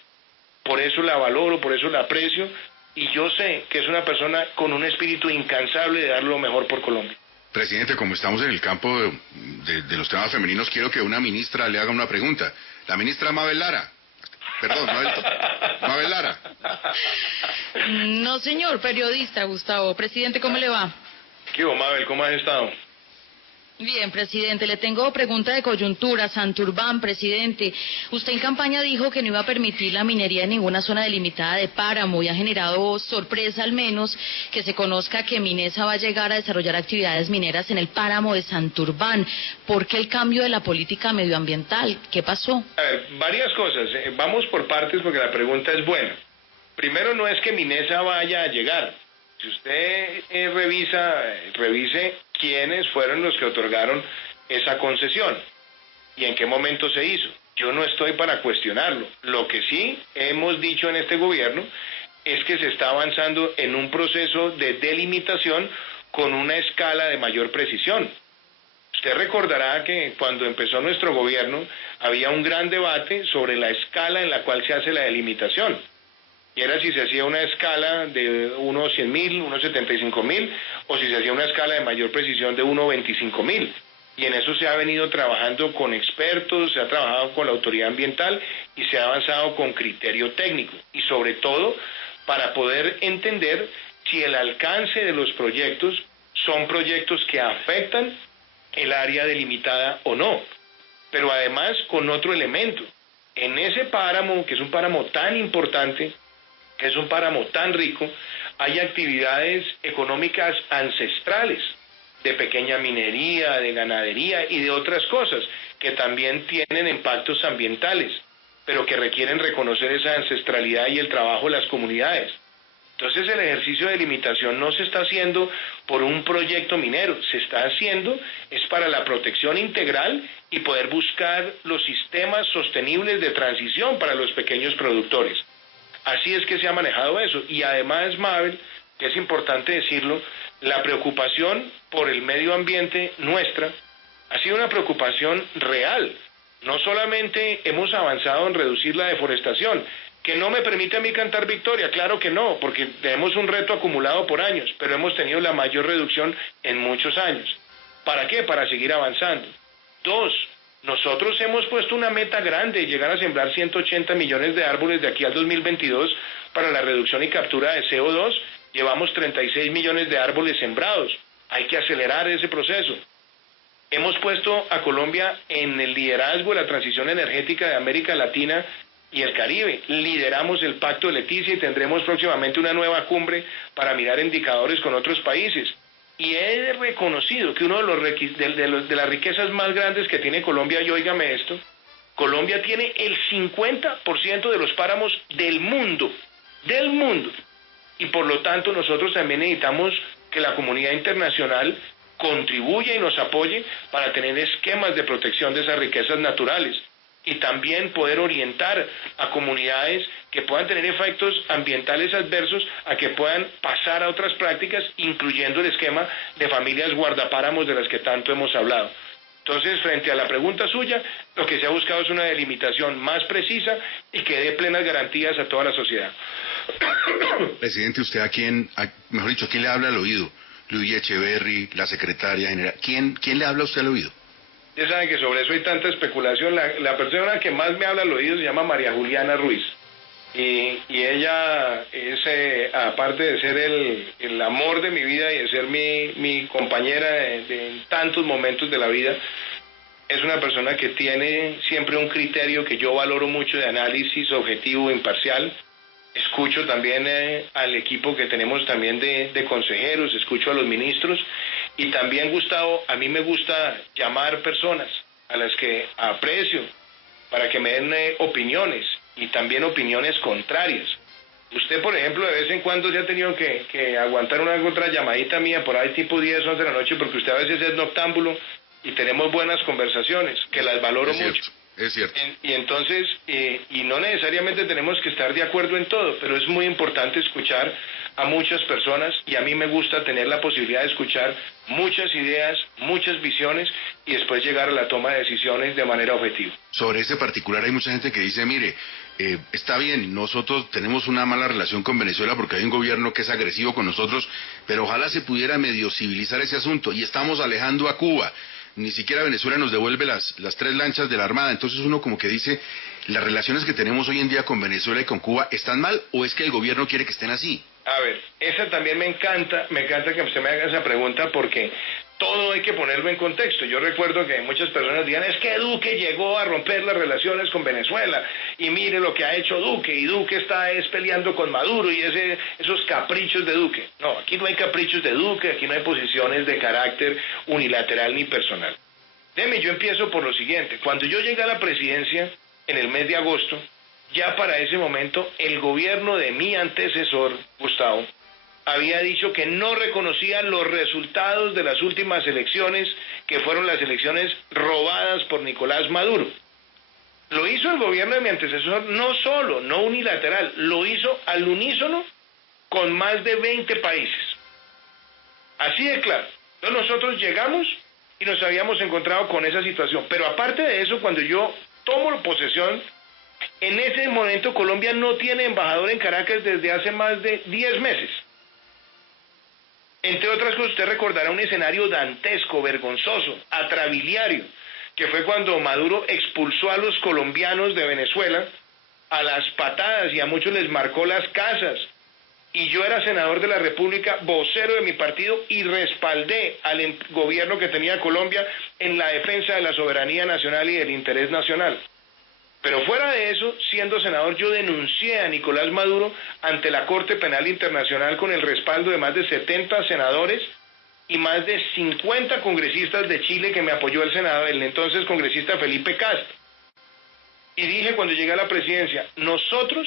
Por eso la valoro, por eso la aprecio, y yo sé que es una persona con un espíritu incansable de dar lo mejor por Colombia. Presidente, como estamos en el campo de los temas femeninos, quiero que una ministra le haga una pregunta. La ministra Mabel Lara. Perdón, Mabel Lara. No, señor, periodista Gustavo. Presidente, ¿cómo le va? ¿Qué hubo, Mabel? ¿Cómo has estado? Bien, presidente, le tengo pregunta de coyuntura. Santurbán, presidente, usted en campaña dijo que no iba a permitir la minería en ninguna zona delimitada de páramo y ha generado sorpresa al menos que se conozca que Minesa va a llegar a desarrollar actividades mineras en el páramo de Santurbán. ¿Por qué el cambio de la política medioambiental? ¿Qué pasó? A ver, varias cosas. Vamos por partes porque la pregunta es buena. Primero, no es que Minesa vaya a llegar. Si usted revise quiénes fueron los que otorgaron esa concesión y en qué momento se hizo. Yo no estoy para cuestionarlo. Lo que sí hemos dicho en este gobierno es que se está avanzando en un proceso de delimitación con una escala de mayor precisión. Usted recordará que cuando empezó nuestro gobierno había un gran debate sobre la escala en la cual se hace la delimitación. Y era si se hacía una escala de 1/100.000, 1/75.000, o si se hacía una escala de mayor precisión de 1/25.000. Y en eso se ha venido trabajando con expertos, se ha trabajado con la autoridad ambiental y se ha avanzado con criterio técnico. Y sobre todo, para poder entender si el alcance de los proyectos son proyectos que afectan el área delimitada o no. Pero además con otro elemento. En ese páramo, que es un páramo tan importante, que es un páramo tan rico, hay actividades económicas ancestrales, de pequeña minería, de ganadería y de otras cosas, que también tienen impactos ambientales, pero que requieren reconocer esa ancestralidad y el trabajo de las comunidades. Entonces el ejercicio de limitación no se está haciendo por un proyecto minero, se está haciendo es para la protección integral y poder buscar los sistemas sostenibles de transición para los pequeños productores. Así es que se ha manejado eso. Y además, Mabel, que es importante decirlo, la preocupación por el medio ambiente nuestra ha sido una preocupación real. No solamente hemos avanzado en reducir la deforestación, que no me permite a mí cantar victoria, claro que no, porque tenemos un reto acumulado por años, pero hemos tenido la mayor reducción en muchos años. ¿Para qué? Para seguir avanzando. 2, nosotros hemos puesto una meta grande, llegar a sembrar 180 millones de árboles de aquí al 2022 para la reducción y captura de CO2. Llevamos 36 millones de árboles sembrados. Hay que acelerar ese proceso. Hemos puesto a Colombia en el liderazgo de la transición energética de América Latina y el Caribe. Lideramos el Pacto de Leticia y tendremos próximamente una nueva cumbre para mirar indicadores con otros países. Y he reconocido que uno de las riquezas más grandes que tiene Colombia, y óigame esto, Colombia tiene el 50% de los páramos del mundo, y por lo tanto nosotros también necesitamos que la comunidad internacional contribuya y nos apoye para tener esquemas de protección de esas riquezas naturales y también poder orientar a comunidades que puedan tener efectos ambientales adversos a que puedan pasar a otras prácticas, incluyendo el esquema de familias guardapáramos de las que tanto hemos hablado. Entonces, frente a la pregunta suya, lo que se ha buscado es una delimitación más precisa y que dé plenas garantías a toda la sociedad. Presidente, ¿usted a quién le habla al oído? Luis Echeverry, la secretaria general, ¿quién le habla a usted al oído? Ya saben que sobre eso hay tanta especulación. La persona que más me habla al oído se llama María Juliana Ruiz. Y ella es, aparte de ser el amor de mi vida y de ser mi compañera en tantos momentos de la vida, es una persona que tiene siempre un criterio que yo valoro mucho de análisis objetivo, imparcial, escucho también al equipo que tenemos también de consejeros, escucho a los ministros, y también, Gustavo, a mí me gusta llamar personas a las que aprecio para que me den opiniones, y también opiniones contrarias. Usted, por ejemplo, de vez en cuando se ha tenido que aguantar una otra llamadita mía por ahí tipo 10, 11 de la noche, porque usted a veces es noctámbulo y tenemos buenas conversaciones, que las valoro mucho. Es cierto. Y entonces, y no necesariamente tenemos que estar de acuerdo en todo, pero es muy importante escuchar a muchas personas, y a mí me gusta tener la posibilidad de escuchar muchas ideas, muchas visiones, y después llegar a la toma de decisiones de manera objetiva. Sobre este particular hay mucha gente que dice, mire, está bien, nosotros tenemos una mala relación con Venezuela porque hay un gobierno que es agresivo con nosotros, pero ojalá se pudiera medio civilizar ese asunto, y estamos alejando a Cuba. Ni siquiera Venezuela nos devuelve las 3 lanchas de la Armada. Entonces uno como que dice, ¿las relaciones que tenemos hoy en día con Venezuela y con Cuba están mal, o es que el gobierno quiere que estén así? A ver, esa también me encanta que usted me haga esa pregunta, porque todo hay que ponerlo en contexto. Yo recuerdo que muchas personas digan, es que Duque llegó a romper las relaciones con Venezuela, y mire lo que ha hecho Duque, y Duque está peleando con Maduro, y esos caprichos de Duque. No, aquí no hay caprichos de Duque, aquí no hay posiciones de carácter unilateral ni personal. Déjeme, yo empiezo por lo siguiente. Cuando yo llegué a la presidencia en el mes de agosto, ya para ese momento el gobierno de mi antecesor, Gustavo, había dicho que no reconocía los resultados de las últimas elecciones, que fueron las elecciones robadas por Nicolás Maduro. Lo hizo el gobierno de mi antecesor no solo, no unilateral, lo hizo al unísono con más de 20 países. Así de claro. Entonces nosotros llegamos y nos habíamos encontrado con esa situación. Pero aparte de eso, cuando yo tomo posesión, en ese momento Colombia no tiene embajador en Caracas desde hace más de 10 meses. Entre otras cosas, usted recordará un escenario dantesco, vergonzoso, atrabiliario, que fue cuando Maduro expulsó a los colombianos de Venezuela a las patadas, y a muchos les marcó las casas. Y yo era senador de la República, vocero de mi partido, y respaldé al gobierno que tenía Colombia en la defensa de la soberanía nacional y del interés nacional. Pero fuera de eso, siendo senador, yo denuncié a Nicolás Maduro ante la Corte Penal Internacional con el respaldo de más de 70 senadores y más de 50 congresistas de Chile, que me apoyó el entonces congresista Felipe Castro. Y dije cuando llegué a la presidencia, nosotros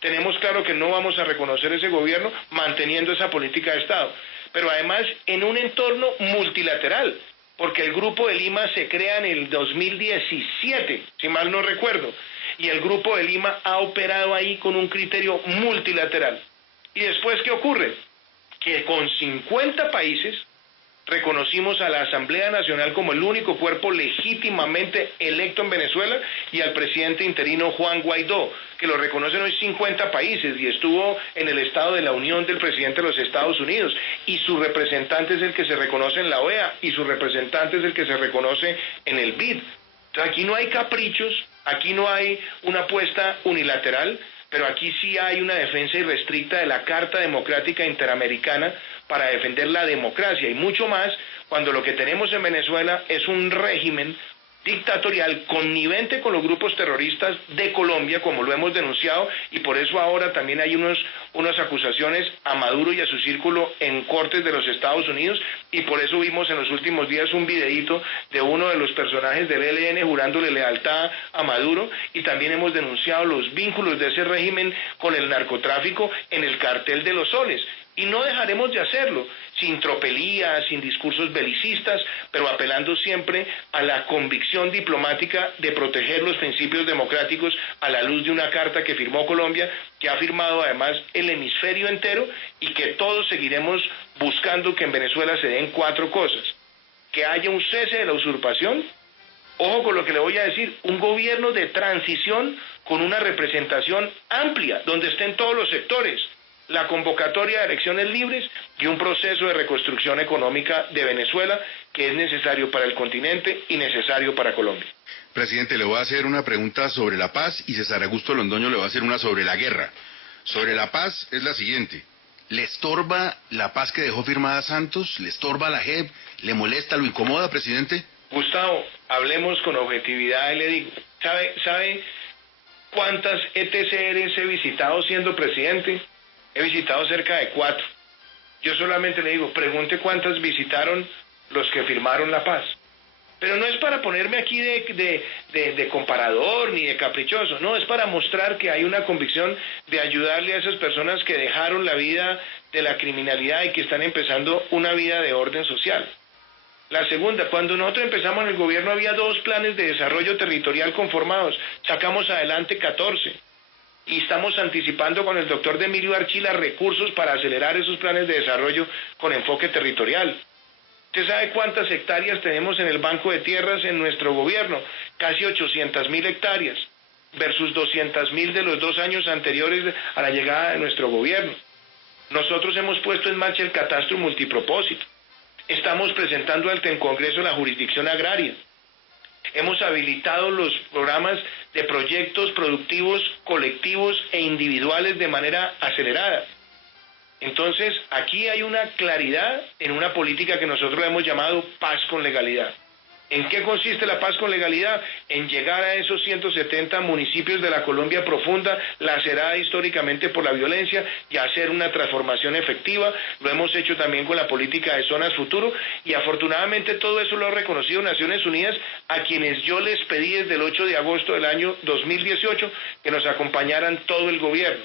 tenemos claro que no vamos a reconocer ese gobierno manteniendo esa política de Estado, pero además en un entorno multilateral, porque el Grupo de Lima se crea en el 2017, si mal no recuerdo, y el Grupo de Lima ha operado ahí con un criterio multilateral. ¿Y después qué ocurre? Que con 50 países reconocimos a la Asamblea Nacional como el único cuerpo legítimamente electo en Venezuela, y al presidente interino Juan Guaidó, que lo reconocen hoy 50 países, y estuvo en el Estado de la Unión del presidente de los Estados Unidos, y su representante es el que se reconoce en la OEA, y su representante es el que se reconoce en el BID. Entonces aquí no hay caprichos, aquí no hay una apuesta unilateral, pero aquí sí hay una defensa irrestricta de la Carta Democrática Interamericana para defender la democracia, y mucho más cuando lo que tenemos en Venezuela es un régimen dictatorial connivente con los grupos terroristas de Colombia, como lo hemos denunciado, y por eso ahora también hay unas acusaciones a Maduro y a su círculo en cortes de los Estados Unidos, y por eso vimos en los últimos días un videíto de uno de los personajes del ELN jurándole lealtad a Maduro, y también hemos denunciado los vínculos de ese régimen con el narcotráfico en el cartel de los soles. Y no dejaremos de hacerlo, sin tropelías, sin discursos belicistas, pero apelando siempre a la convicción diplomática de proteger los principios democráticos a la luz de una carta que firmó Colombia, que ha firmado además el hemisferio entero, y que todos seguiremos buscando que en Venezuela se den 4 cosas. Que haya un cese de la usurpación, ojo con lo que le voy a decir, un gobierno de transición con una representación amplia, donde estén todos los sectores, la convocatoria de elecciones libres y un proceso de reconstrucción económica de Venezuela que es necesario para el continente y necesario para Colombia. Presidente, le voy a hacer una pregunta sobre la paz, y César Augusto Londoño le va a hacer una sobre la guerra. Sobre la paz es la siguiente: ¿le estorba la paz que dejó firmada Santos? ¿Le estorba la JEP? ¿Le molesta, lo incomoda, presidente? Gustavo, hablemos con objetividad y le digo, ¿sabe ¿Cuántas ETCRs he visitado siendo presidente? He visitado cerca de 4. Yo solamente le digo, pregunte cuántas visitaron los que firmaron la paz. Pero no es para ponerme aquí de comparador ni de caprichoso, no, es para mostrar que hay una convicción de ayudarle a esas personas que dejaron la vida de la criminalidad y que están empezando una vida de orden social. La segunda, cuando nosotros empezamos en el gobierno había 2 planes de desarrollo territorial conformados, sacamos adelante 14 y estamos anticipando con el doctor Emilio Archila recursos para acelerar esos planes de desarrollo con enfoque territorial. ¿Usted sabe cuántas hectáreas tenemos en el Banco de Tierras en nuestro gobierno? Casi 800.000 hectáreas versus 200.000 de los 2 años anteriores a la llegada de nuestro gobierno. Nosotros hemos puesto en marcha el catastro multipropósito. Estamos presentando ante el Congreso la jurisdicción agraria. Hemos habilitado los programas de proyectos productivos colectivos e individuales de manera acelerada. Entonces, aquí hay una claridad en una política que nosotros hemos llamado paz con legalidad. ¿En qué consiste la paz con legalidad? En llegar a esos 170 municipios de la Colombia profunda, lacerada históricamente por la violencia, y hacer una transformación efectiva. Lo hemos hecho también con la política de zonas futuro, y afortunadamente todo eso lo ha reconocido Naciones Unidas, a quienes yo les pedí desde el 8 de agosto del año 2018 que nos acompañaran todo el gobierno.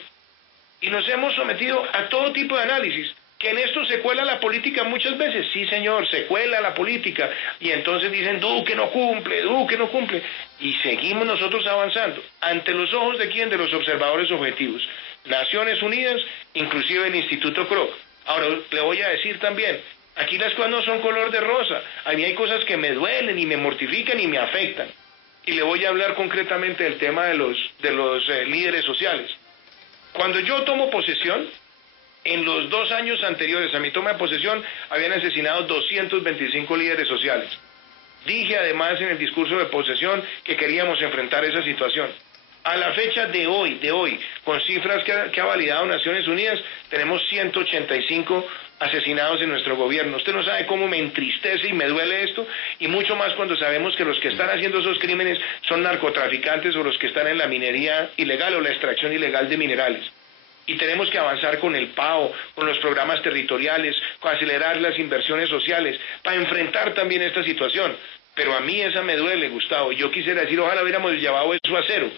Y nos hemos sometido a todo tipo de análisis. ¿Que en esto se cuela la política muchas veces? Sí, señor, se cuela la política. Y entonces dicen, Duque no cumple, Duque no cumple. Y seguimos nosotros avanzando. ¿Ante los ojos de quién? De los observadores objetivos. Naciones Unidas, inclusive el Instituto Kroc. Ahora, le voy a decir también, aquí las cosas no son color de rosa. A mí hay cosas que me duelen y me mortifican y me afectan. Y le voy a hablar concretamente del tema de los líderes sociales. Cuando yo tomo posesión, en los 2 años anteriores a mi toma de posesión, habían asesinado 225 líderes sociales. Dije además en el discurso de posesión que queríamos enfrentar esa situación. A la fecha de hoy, con cifras que ha validado Naciones Unidas, tenemos 185 asesinados en nuestro gobierno. Usted no sabe cómo me entristece y me duele esto, y mucho más cuando sabemos que los que están haciendo esos crímenes son narcotraficantes o los que están en la minería ilegal o la extracción ilegal de minerales. Y tenemos que avanzar con el PAO, con los programas territoriales, con acelerar las inversiones sociales, para enfrentar también esta situación. Pero a mí esa me duele, Gustavo. Yo quisiera decir, ojalá hubiéramos llevado eso a 0.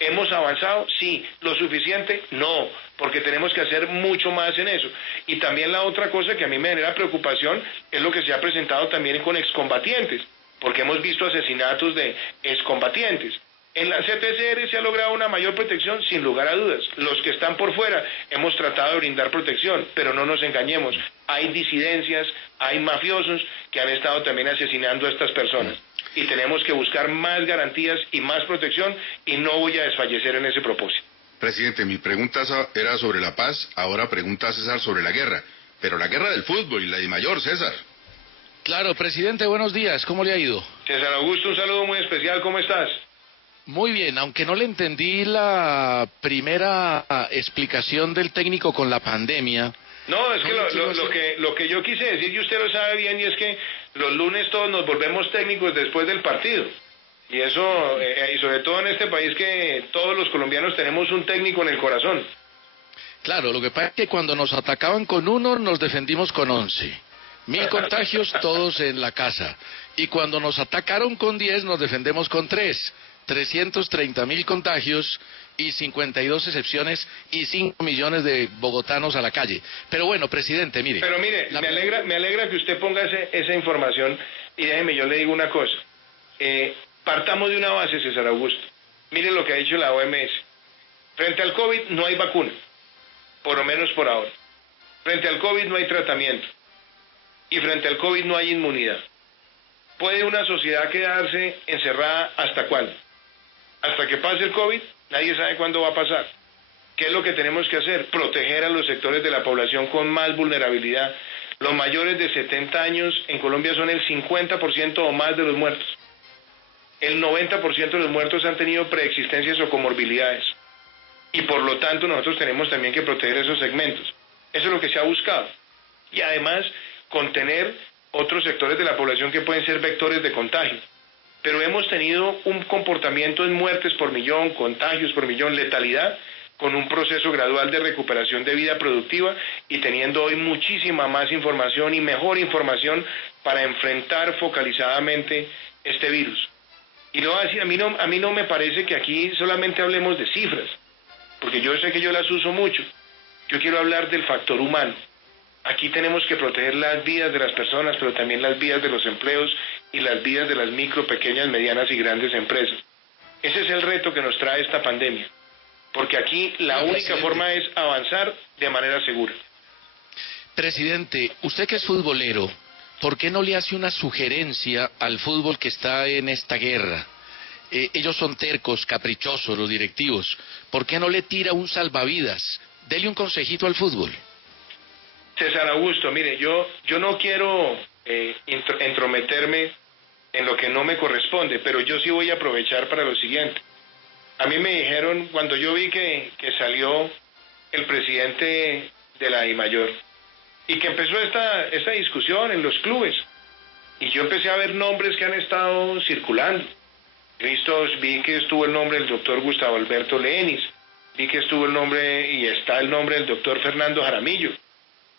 ¿Hemos avanzado? Sí. ¿Lo suficiente? No, porque tenemos que hacer mucho más en eso. Y también la otra cosa que a mí me genera preocupación es lo que se ha presentado también con excombatientes, porque hemos visto asesinatos de excombatientes. En la CTCR se ha logrado una mayor protección, sin lugar a dudas. Los que están por fuera hemos tratado de brindar protección, pero no nos engañemos. Hay disidencias, hay mafiosos que han estado también asesinando a estas personas. Y tenemos que buscar más garantías y más protección, y no voy a desfallecer en ese propósito. Presidente, mi pregunta era sobre la paz, ahora pregunta a César sobre la guerra. Pero la guerra del fútbol y la de mayor, César. Claro, presidente, buenos días, ¿cómo le ha ido? César Augusto, un saludo muy especial, ¿cómo estás? Muy bien, aunque no le entendí la primera explicación del técnico con la pandemia. No, es que lo que yo quise decir, y usted lo sabe bien, y es que los lunes todos nos volvemos técnicos después del partido. Y eso, y sobre todo en este país que todos los colombianos tenemos un técnico en el corazón. Claro, lo que pasa es que cuando nos atacaban con 1, nos defendimos con 11. 1000 contagios todos en la casa. Y cuando nos atacaron con 10, nos defendemos con 3. 330.000 contagios y 52 excepciones y 5 millones de bogotanos a la calle. Pero bueno, presidente, mire. Pero mire, me alegra que usted ponga esa información, y déjeme, yo le digo una cosa. Partamos de una base, César Augusto. Mire lo que ha dicho la OMS. Frente al COVID no hay vacuna, por lo menos por ahora. Frente al COVID no hay tratamiento. Y frente al COVID no hay inmunidad. ¿Puede una sociedad quedarse encerrada hasta cuándo? Hasta que pase el COVID, nadie sabe cuándo va a pasar. ¿Qué es lo que tenemos que hacer? Proteger a los sectores de la población con más vulnerabilidad. Los mayores de 70 años en Colombia son el 50% o más de los muertos. El 90% de los muertos han tenido preexistencias o comorbilidades. Y por lo tanto nosotros tenemos también que proteger esos segmentos. Eso es lo que se ha buscado. Y además, contener otros sectores de la población que pueden ser vectores de contagio. pero hemos tenido un comportamiento en muertes por millón, contagios por millón, letalidad, con un proceso gradual de recuperación de vida productiva y teniendo hoy muchísima más información y mejor información para enfrentar focalizadamente este virus. Y lo voy a decir, a mí no me parece que aquí solamente hablemos de cifras, porque yo sé que yo las uso mucho. Yo quiero hablar del factor humano. Aquí tenemos que proteger las vidas de las personas, pero también las vidas de los empleos y las vidas de las micro, pequeñas, medianas y grandes empresas. Ese es el reto que nos trae esta pandemia, porque aquí la única forma es avanzar de manera segura. Presidente, usted que es futbolero, ¿por qué no le hace una sugerencia al fútbol que está en esta guerra? Ellos son tercos, caprichosos, los directivos. ¿Por qué no le tira un salvavidas? Dele un consejito al fútbol. César Augusto, mire, yo no quiero entrometerme en lo que no me corresponde, pero yo sí voy a aprovechar para lo siguiente. A mí me dijeron, cuando yo vi que salió el presidente de la DIMAYOR y que empezó esta discusión en los clubes, y yo empecé a ver nombres que han estado circulando. Vi que estuvo el nombre del doctor Gustavo Alberto Lenis, vi que estuvo el nombre y está el nombre del doctor Fernando Jaramillo.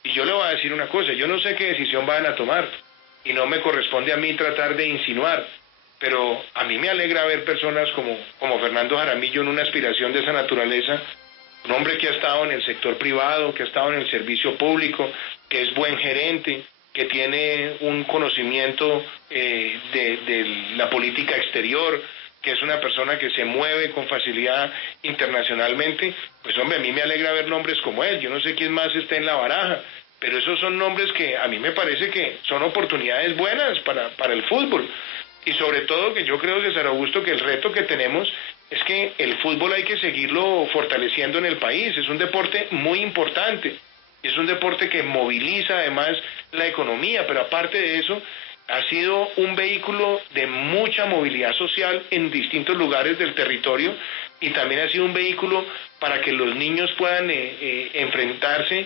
Y yo le voy a decir una cosa, yo no sé qué decisión van a tomar y no me corresponde a mí tratar de insinuar, pero a mí me alegra ver personas como Fernando Jaramillo en una aspiración de esa naturaleza, un hombre que ha estado en el sector privado, que ha estado en el servicio público, que es buen gerente, que tiene un conocimiento de la política exterior, que es una persona que se mueve con facilidad internacionalmente. Pues hombre, a mí me alegra ver nombres como él. Yo no sé quién más está en la baraja, pero esos son nombres que a mí me parece que son oportunidades buenas para el fútbol. Y sobre todo que yo creo, César Augusto, que el reto que tenemos es que el fútbol hay que seguirlo fortaleciendo en el país. Es un deporte muy importante, es un deporte que moviliza además la economía, pero aparte de eso, ha sido un vehículo de mucha movilidad social en distintos lugares del territorio y también ha sido un vehículo para que los niños puedan enfrentarse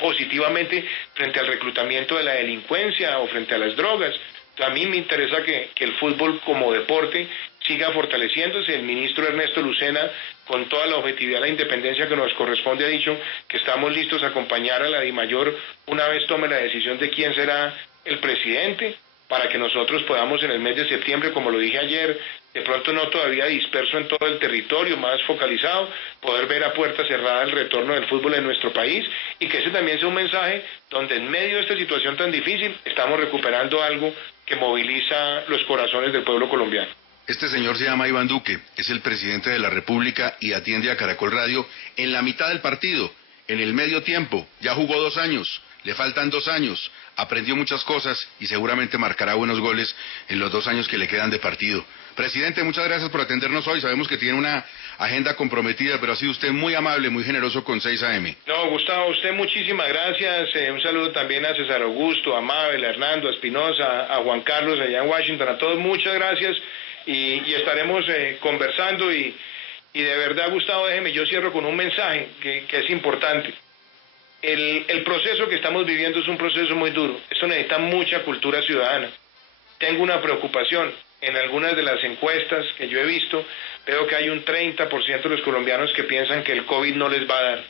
positivamente frente al reclutamiento de la delincuencia o frente a las drogas. A mí me interesa que el fútbol como deporte siga fortaleciéndose. El ministro Ernesto Lucena, con toda la objetividad y la independencia que nos corresponde, ha dicho que estamos listos a acompañar a la DIMAYOR una vez tome la decisión de quién será el presidente, para que nosotros podamos en el mes de septiembre, como lo dije ayer, de pronto no todavía disperso en todo el territorio, más focalizado, poder ver a puerta cerrada el retorno del fútbol en nuestro país y que ese también sea un mensaje donde en medio de esta situación tan difícil estamos recuperando algo que moviliza los corazones del pueblo colombiano. Este señor se llama Iván Duque, es el presidente de la República y atiende a Caracol Radio en la mitad del partido, en el medio tiempo. Ya jugó 2 años, le faltan 2 años, aprendió muchas cosas y seguramente marcará buenos goles en los 2 años que le quedan de partido. Presidente, muchas gracias por atendernos hoy. Sabemos que tiene una agenda comprometida, pero ha sido usted muy amable, muy generoso con 6 AM. No, Gustavo, usted muchísimas gracias. Un saludo también a César Augusto, a Mabel, a Hernando, a Espinosa, a Juan Carlos allá en Washington, a todos muchas gracias y estaremos conversando y de verdad, Gustavo, déjeme, yo cierro con un mensaje que es importante. El proceso que estamos viviendo es un proceso muy duro. Eso necesita mucha cultura ciudadana. Tengo una preocupación. En algunas de las encuestas que yo he visto, veo que hay un 30% de los colombianos que piensan que el COVID no les va a dar.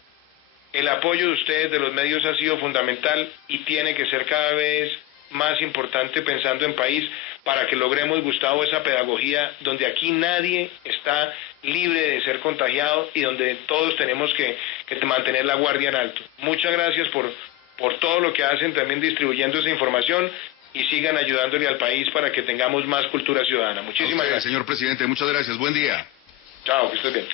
El apoyo de ustedes, de los medios, ha sido fundamental y tiene que ser cada vez más importante pensando en país para que logremos, Gustavo, esa pedagogía donde aquí nadie está libre de ser contagiado y donde todos tenemos que mantener la guardia en alto. Muchas gracias por todo lo que hacen, también distribuyendo esa información y sigan ayudándole al país para que tengamos más cultura ciudadana. Muchísimas gracias. Señor presidente, muchas gracias. Buen día. Chao, que estés bien.